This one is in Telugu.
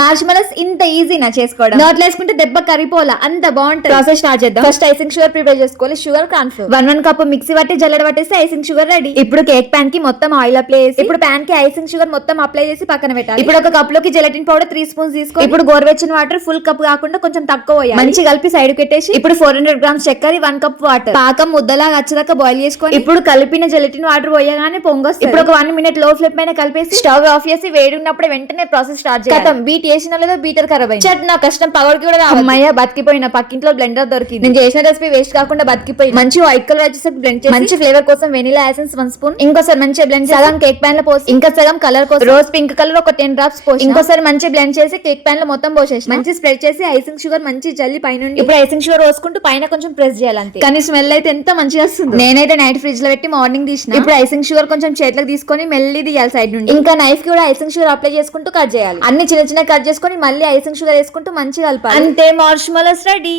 మార్ష్మలస్ ఇంత ఈజీనా చేసుకోవడం, నోట్లో వేసుకుంటే దెబ్బ కరిపోలా, అంత బాగుంటుంది. ప్రాసెస్ స్టార్ట్ చేద్దాం. ఫస్ట్ ఐసింగ్ షుగర్ ప్రిపేర్ చేసుకోవాలి. Sugar, corn flour 1 cup mixie పట్టి జల్లెడ పట్టేసి ఐసింగ్ షుగర్ రెడీ. ఇప్పుడు కేక్ పాన్ కి మొత్తం ఆయిల్ అప్లై చేసి, ఇప్పుడు పాన్ కి ఐసింగ్ షుగర్ మొత్తం అప్లై చేసి పక్కన పెట్టాలి. ఇప్పుడు ఒక కప్ లోకి జెలటిన్ పౌడర్ 3 స్పూన్స్ తీసుకో. ఇప్పుడు గోరువెచ్చని వాటర్ ఫుల్ కప్ కాకుండా కొంచెం తక్కువ పోయాలి. మంచి కలిపి సైడ్ పెట్టేసి, ఇప్పుడు 400 గ్రామ్స్ చక్కెర, 1 కప్ వాటర్, పాకం ముద్దలాగా వచ్చేదాకా బాయిల్ చేసుకొని, ఇప్పుడు కలిపిన జెలటిన్ వాటర్ పోయగానే పొంగొస్తుంది. ఇప్పుడు ఒక 1 మినిట్ లో ఫ్లేమ్ పైన కలిపేసి స్టవ్ ఆఫ్ చేసి వేడి ఉన్నప్పుడు వెంటనే ప్రాసెస్ స్టార్ట్ చేయాలి. బీట్ చేసిన లేదా బీటర్ ఖరాబ్ అయింది. చట్ నా కష్టం పగడికి కూడా అమ్మయ్య బతికిపోయిన పక్కింట్లో బ్లెండర్ దొరికింది. నేను చేసిన రెసిపీ వేస్ట్ కాకుండా బతికిపోయి మంచి వైట్ కలర్ వచ్చేసి బ్లెండ్ చేసి, మంచి ఫ్లేవర్ కోసం వెనిలా ఎసెన్స్ 1 స్పూన్, ఇంకోసారి మంచిగా బ్లెండ్ చేసి సగం కేక్ పాన్ లో పోసి, ఇంకా సగం కలర్ కోసం రోజ్ పింక్ కలర్ ఒక 10 డ్రాప్స్ పోసి, ఇంకోసారి మంచి బ్లెండ్ చేసి కేక్ పాన్ లో మొత్తం పోసేసి మంచి స్ప్రెడ్ చేసి ఐసింగ్ షుగర్ మంచి జల్లి పైన. ఇప్పుడు ఐసింగ్ షుగర్ పోసుకుంటూ పైన కొంచెం ప్రెస్ చేయాలంతే. కానీ స్మెల్ అయితే ఎంత మంచిగా వస్తుంది. నేనైతే నైట్ ఫ్రిడ్జ్ లో పెట్టి మార్నింగ్ తీసిన. ఇప్పుడు ఐసింగ్ షుగర్ కొంచెం చేతిలోకి తీసుకొని మెల్లి తీయాలి సైడ్ నుండి. ఇంకా నైఫ్ కి కూడా ఐసింగ్ షుగర్ అప్లై చేసుకుంటూ కట్ చేయాలి. అన్ని చిన్న చిన్న కట్ చేసుకొని మళ్ళీ ఐసింగ్ షుగర్ వేసుకుంటూ మంచిగా కలపాలి. అంతే మార్ష్మలస్ రెడీ.